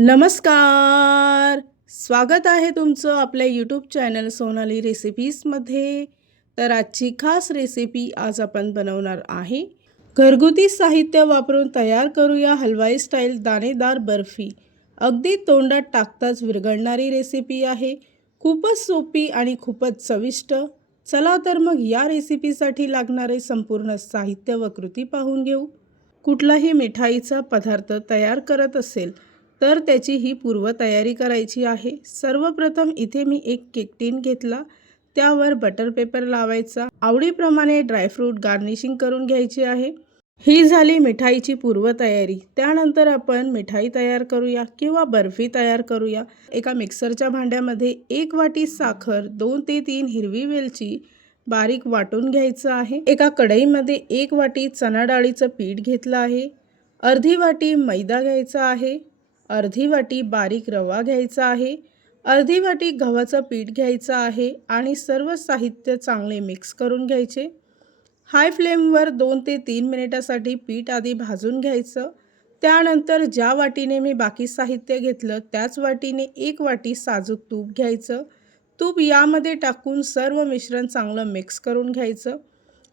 नमस्कार. स्वागत आहे तुमचं आपल्या यूट्यूब चॅनल सोनाली रेसिपीजमध्ये. तर आजची खास रेसिपी आज आपण बनवणार आहे. घरगुती साहित्य वापरून तयार करूया हलवाई स्टाईल दाणेदार बर्फी. अगदी तोंडात टाकताच विरघळणारी रेसिपी आहे. खूपच सोपी आणि खूपच चविष्ट. चला तर मग या रेसिपीसाठी लागणारे संपूर्ण साहित्य व कृती पाहून घेऊ. कुठलाही मिठाईचा पदार्थ तयार करत असेल तर त्याची ही पूर्वतयारी करायची आहे. सर्वप्रथम इथे मी एक केक टीन घेतला. त्यावर बटर पेपर लावायचा. आवडीप्रमाणे ड्रायफ्रूट गार्निशिंग करून घ्यायची आहे. ही झाली मिठाईची पूर्वतयारी. त्यानंतर आपण मिठाई तयार करूया किंवा बर्फी तयार करूया. एका मिक्सरच्या भांड्यामध्ये 1 वाटी साखर, 2 ते 3 हिरवी वेलची बारीक वाटून घ्यायचं आहे. एका कढईमध्ये 1 वाटी चणा डाळीचं पीठ घेतलं आहे. अर्धी वाटी मैदा घ्यायचा आहे. अर्धी वाटी बारीक रवा घ्यायचा आहे. अर्धी वाटी गव्हाचं पीठ घ्यायचं आहे आणि सर्व साहित्य चांगले मिक्स करून घ्यायचे. हाय फ्लेमवर 2 ते 3 मिनिटासाठी पीठ आधी भाजून घ्यायचं. त्यानंतर ज्या वाटीने मी बाकी साहित्य घेतलं त्याच वाटीने 1 वाटी साजूक तूप घ्यायचं. तूप यामध्ये टाकून सर्व मिश्रण चांगलं मिक्स करून घ्यायचं.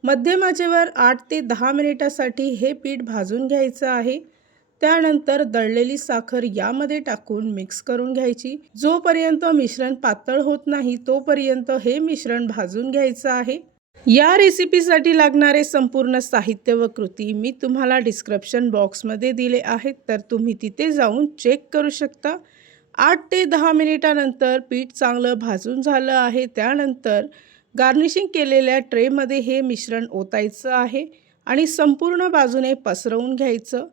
मध्यम आचेवर 8 ते 10 मिनिटासाठी हे पीठ भाजून घ्यायचं आहे. त्यानंतर दळलेली साखर यामध्ये टाकून मिक्स करून घ्यायची. जोपर्यंत मिश्रण पातळ होत नाही तोपर्यंत हे मिश्रण भाजून घ्यायचं आहे. या रेसिपीसाठी लागणारे संपूर्ण साहित्य व कृती मी तुम्हाला डिस्क्रिप्शन बॉक्समध्ये दिले आहेत, तर तुम्ही तिथे जाऊन चेक करू शकता. 8 ते 10 मिनिटानंतर पीठ चांगलं भाजून झालं आहे. त्यानंतर गार्निशिंग केलेल्या ट्रेमध्ये हे मिश्रण ओतायचं आहे आणि संपूर्ण बाजूने पसरवून घ्यायचं.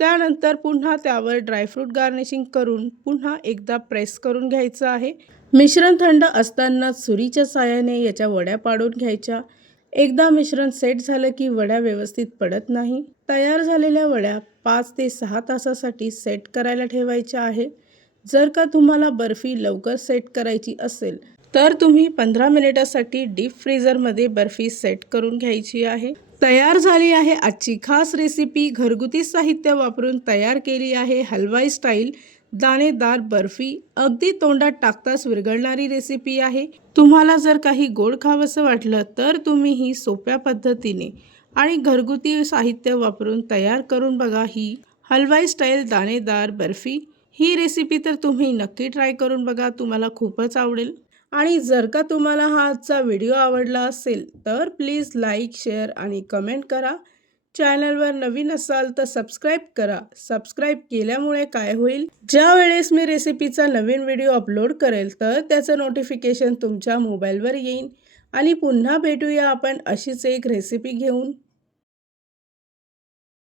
त्यानंतर पुन्हा त्यावर ड्रायफ्रूट गार्निशिंग करून पुन्हा एकदा प्रेस करून घ्यायचं आहे. मिश्रण थंड असताना सुरीच्या साहाय्याने याच्या वड्या पाडून घ्यायच्या. एकदा मिश्रण सेट झालं की वड्या व्यवस्थित पडत नाही. तयार झालेल्या वड्या 5 ते 6 तासासाठी सेट करायला ठेवायच्या आहे. जर का तुम्हाला बर्फी लवकर सेट करायची असेल तर तुम्ही 15 मिनिटासाठी डीप फ्रीझरमध्ये बर्फी सेट करून घ्यायची आहे. तयार झाली आहे आजची खास रेसिपी. घरगुती साहित्य वापरून तयार केली आहे हलवाई स्टाईल दाणेदार बर्फी. अगदी तोंडात टाकताच विरघळणारी रेसिपी आहे. तुम्हाला जर काही गोड खावंसं वाटलं तर तुम्ही ही सोप्या पद्धतीने आणि घरगुती साहित्य वापरून तयार करून बघा ही हलवाई स्टाईल दाणेदार बर्फी. ही रेसिपी तर तुम्ही नक्की ट्राय करून बघा, तुम्हाला खूपच आवडेल. आणि जर का तुम्हाला हा आजचा व्हिडिओ आवडला असेल तर प्लीज लाईक, शेअर आणि कमेंट करा. चॅनलवर नवीन असाल तर सबस्क्राईब करा. सबस्क्राईब केल्यामुळे काय होईल, ज्या वेळेस मी रेसिपीचा नवीन व्हिडिओ अपलोड करेल तर त्याचं नोटिफिकेशन तुमच्या मोबाईलवर येईल. आणि पुन्हा भेटूया आपण अशीच एक रेसिपी घेऊन.